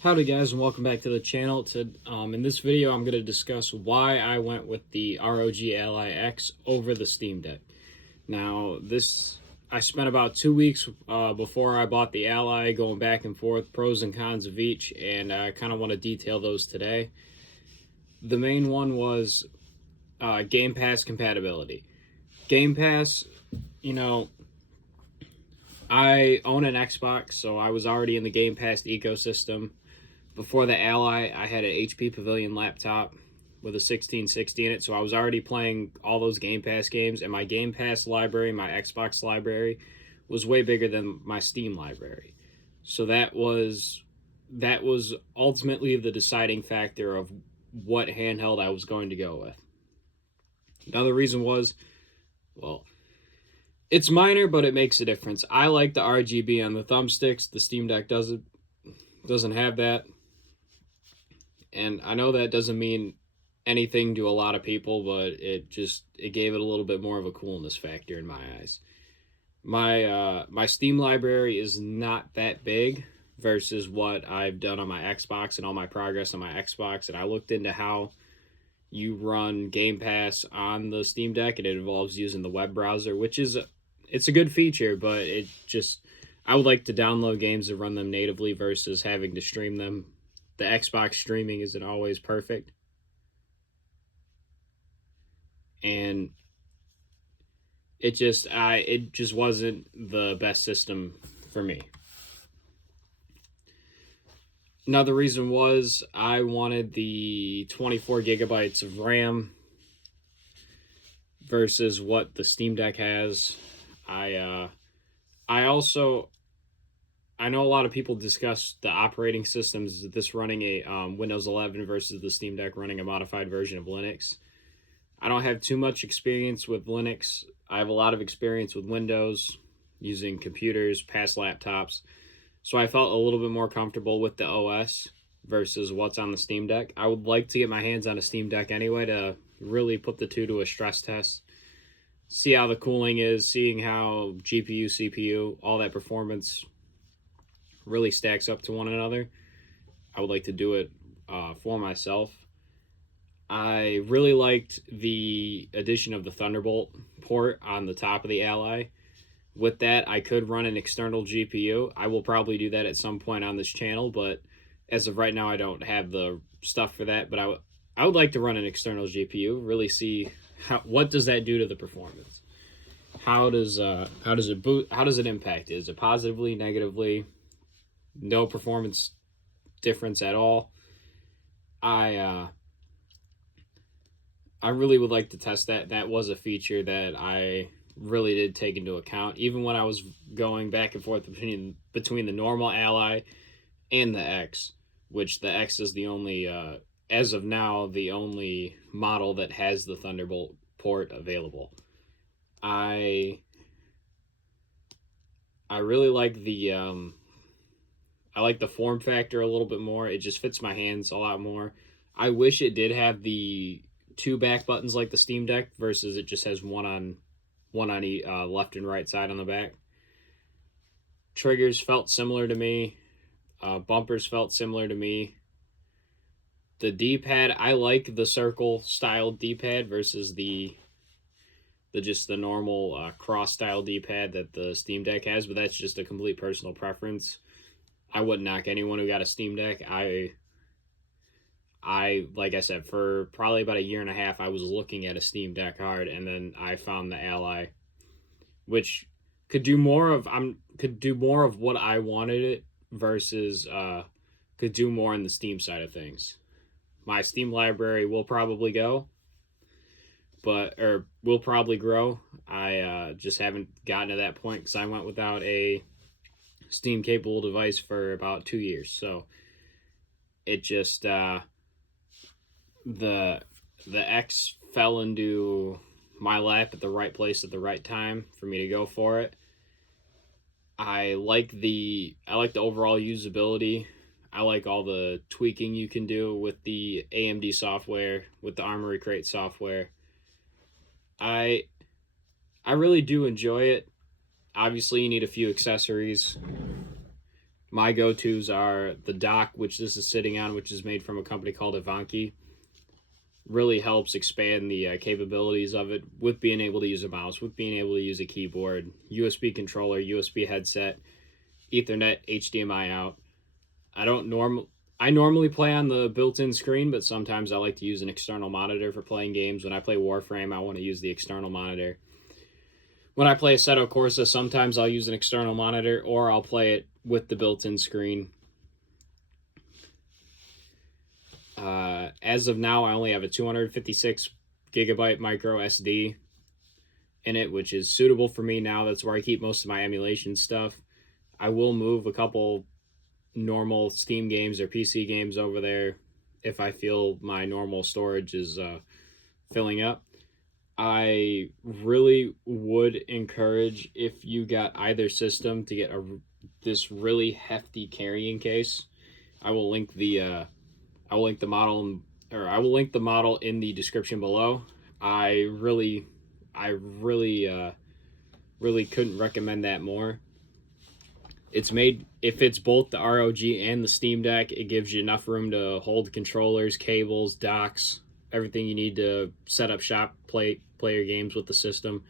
Howdy guys, and welcome back to the channel. In this video I'm going to discuss why I went with the ROG Ally X over the Steam Deck. Now I spent about 2 weeks before I bought the Ally going back and forth, pros and cons of each, and I kind of want to detail those today. The main one was Game Pass compatibility. Game Pass, you know, I own an Xbox, so I was already in the Game Pass ecosystem. Before the Ally, I had an HP Pavilion laptop with a 1660 in it, so I was already playing all those Game Pass games, and my Game Pass library, my Xbox library, was way bigger than my Steam library. So that was ultimately the deciding factor of what handheld I was going to go with. Another reason was, well, it's minor, but it makes a difference. I like the RGB on the thumbsticks. The Steam Deck doesn't have that. And I know that doesn't mean anything to a lot of people, but it gave it a little bit more of a coolness factor in my eyes. My Steam library is not that big versus what I've done on my Xbox and all my progress on my Xbox, and I looked into how you run Game Pass on the Steam Deck, and it involves using the web browser, which it's a good feature, but I would like to download games and run them natively versus having to stream them. The Xbox streaming isn't always perfect. And it just wasn't the best system for me. Another reason was I wanted the 24 gigabytes of RAM versus what the Steam Deck has. I know a lot of people discuss the operating systems, this running a Windows 11 versus the Steam Deck running a modified version of Linux. I don't have too much experience with Linux. I have a lot of experience with Windows, using computers, past laptops. So I felt a little bit more comfortable with the OS versus what's on the Steam Deck. I would like to get my hands on a Steam Deck anyway to really put the two to a stress test. See how the cooling is, seeing how GPU, CPU, all that performance really stacks up to one another. I would like to do it for myself. I really liked the addition of the Thunderbolt port on the top of the Ally. With that, I could run an external GPU. I will probably do that at some point on this channel, but as of right now, I don't have the stuff for that. But I would like to run an external GPU, really see what does that do to the performance. How does it boot? How does it impact? Is it positively, negatively? No performance difference at all. I really would like to test that. That was a feature that I really did take into account, even when I was going back and forth between the normal Ally and the X, which the X is the only, as of now, the only model that has the Thunderbolt port available. I really like I like the form factor a little bit more. It just fits my hands a lot more. I wish it did have the two back buttons like the Steam Deck versus it just has one on left and right side on the back. Triggers felt similar to me. Bumpers felt similar to me. The D-pad, I like the circle style D-pad versus the normal cross style D-pad that the Steam Deck has, but that's just a complete personal preference. I wouldn't knock anyone who got a Steam Deck. I like I said, for probably about a year and a half, I was looking at a Steam Deck hard, and then I found the Ally, which could do more of what I wanted it versus could do more on the Steam side of things. My Steam library will probably will probably grow. I just haven't gotten to that point because I went without a Steam capable device for about 2 years. So it just the X fell into my lap at the right place at the right time for me to go for it. I like the overall usability. I like all the tweaking you can do with the AMD software, with the Armoury Crate software. I really do enjoy it. Obviously, you need a few accessories. My go-tos are the dock, which this is sitting on, which is made from a company called Ivanki. Really helps expand the capabilities of it with being able to use a mouse, with being able to use a keyboard, USB controller, USB headset, Ethernet, HDMI out. I normally play on the built-in screen, but sometimes I like to use an external monitor for playing games. When I play Warframe, I want to use the external monitor. When I play Assetto Corsa, sometimes I'll use an external monitor, or I'll play it with the built-in screen. As of now, I only have a 256 gigabyte micro SD in it, which is suitable for me now. That's where I keep most of my emulation stuff. I will move a couple normal Steam games or PC games over there if I feel my normal storage is filling up. I really would encourage, if you got either system, to get this really hefty carrying case. I will link the model, or I will link the model in the description below. I really couldn't recommend that more. It's made, if it's both the ROG and the Steam Deck, it gives you enough room to hold controllers, cables, docks, everything you need to set up shop, play your games with the system.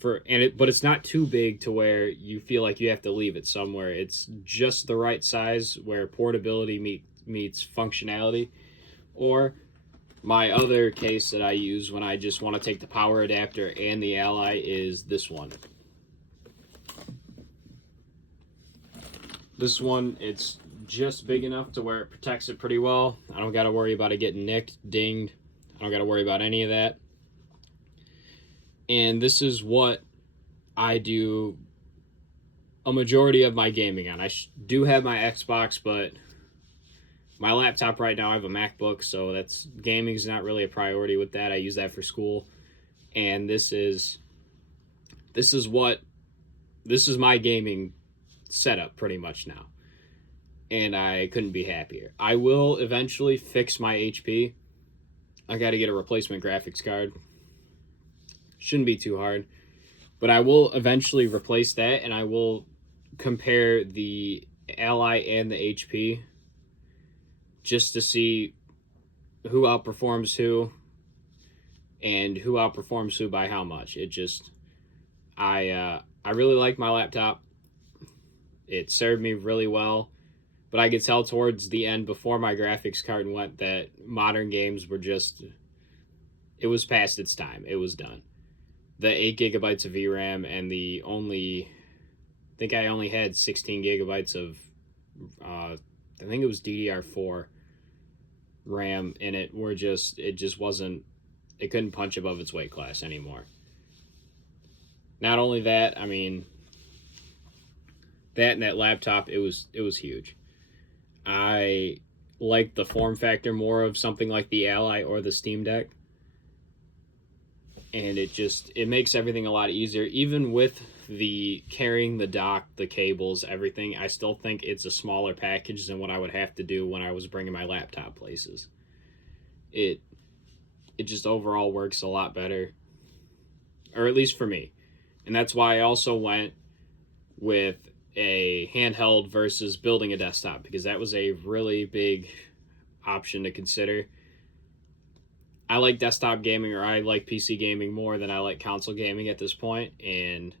But it's not too big to where you feel like you have to leave it somewhere. It's just the right size where portability meets functionality. Or my other case that I use when I just want to take the power adapter and the Ally is this one. This one, it's just big enough to where it protects it pretty well. I don't got to worry about it getting nicked, dinged. I don't got to worry about any of that. And this is what I do a majority of my gaming on. I do have my Xbox, but my laptop right now, I have a MacBook, so gaming is not really a priority with that. I use that for school. And this is my gaming setup pretty much now, and I couldn't be happier. I will eventually fix my HP. I got to get a replacement graphics card. Shouldn't be too hard, but I will eventually replace that, and I will compare the Ally and the HP just to see who outperforms who and who outperforms who by how much. I really like my laptop. It served me really well, but I could tell towards the end, before my graphics card went, that modern games were it was past its time. It was done. The 8 gigabytes of VRAM and I think I only had 16 gigabytes of, I think it was DDR4 RAM in it, it couldn't punch above its weight class anymore. Not only that, I mean, that and that laptop, it was huge. I like the form factor more of something like the Ally or the Steam Deck, and it makes everything a lot easier. Even with the carrying the dock, the cables, everything, I still think it's a smaller package than what I would have to do when I was bringing my laptop places. It just overall works a lot better, or at least for me. And that's why I also went with a handheld versus building a desktop, because that was a really big option to consider. I like desktop gaming, or I like PC gaming more than I like console gaming at this point, and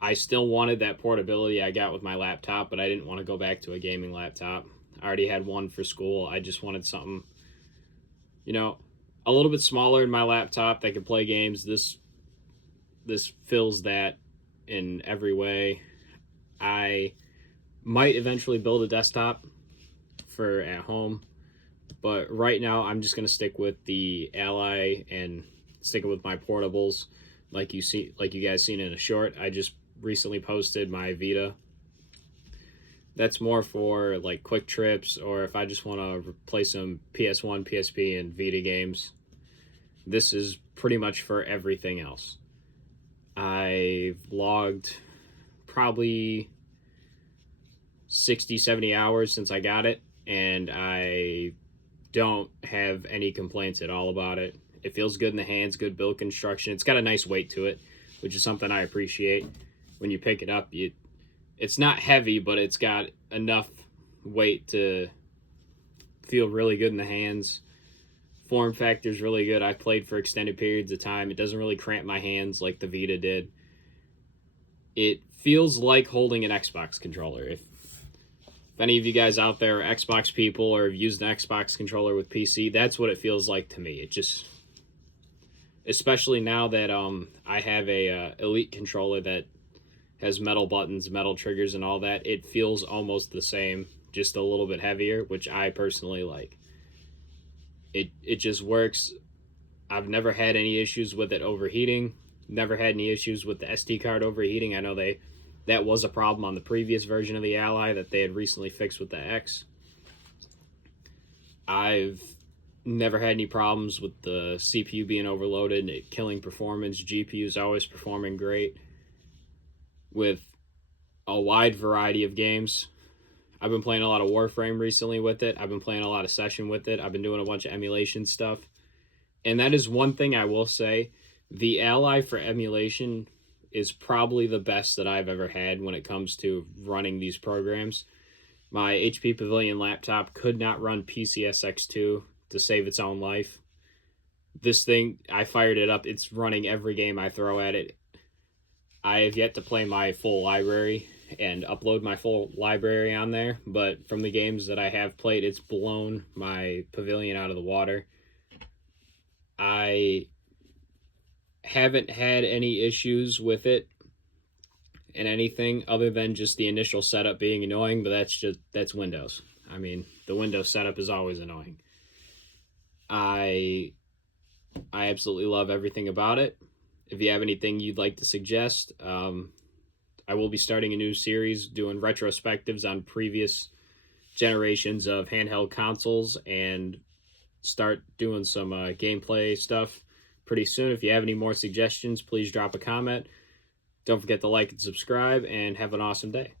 I still wanted that portability I got with my laptop, but I didn't want to go back to a gaming laptop. I already had one for school. I just wanted something, a little bit smaller in my laptop that could play games. This fills that in every way. I might eventually build a desktop for at home, but right now I'm just going to stick with the Ally and sticking with my portables. Like you guys seen in a short, I just recently posted my Vita. That's more for like quick trips, or if I just want to play some PS1, PSP, and Vita games. This is pretty much for everything else. I've logged probably 60, 70 hours since I got it, and I don't have any complaints at all about it. It feels good in the hands, good build construction. It's got a nice weight to it, which is something I appreciate. When you pick it up, It's not heavy, but it's got enough weight to feel really good in the hands. Form factor is really good. I've played for extended periods of time. It doesn't really cramp my hands like the Vita did. It feels like holding an Xbox controller. If any of you guys out there are Xbox people or have used an Xbox controller with PC, that's what it feels like to me. It just, especially now that I have a Elite controller that has metal buttons, metal triggers, and all that, it feels almost the same, just a little bit heavier, which I personally like. It just works. I've never had any issues with it overheating. Never had any issues with the SD card overheating. I know that was a problem on the previous version of the Ally that they had recently fixed with the X. I've never had any problems with the CPU being overloaded and it killing performance. GPU is always performing great with a wide variety of games. I've been playing a lot of Warframe recently with it. I've been playing a lot of Session with it. I've been doing a bunch of emulation stuff. And that is one thing I will say. The Ally for emulation is probably the best that I've ever had when it comes to running these programs. My HP Pavilion laptop could not run PCSX2 to save its own life. This thing, I fired it up. It's running every game I throw at it. I have yet to play my full library and upload my full library on there, but from the games that I have played, it's blown my Pavilion out of the water. I haven't had any issues with it and anything other than just the initial setup being annoying, but that's Windows. I mean, the Windows setup is always annoying. I absolutely love everything about it. If you have anything you'd like to suggest, I will be starting a new series doing retrospectives on previous generations of handheld consoles and start doing some gameplay stuff pretty soon. If you have any more suggestions, please drop a comment. Don't forget to like and subscribe, and have an awesome day.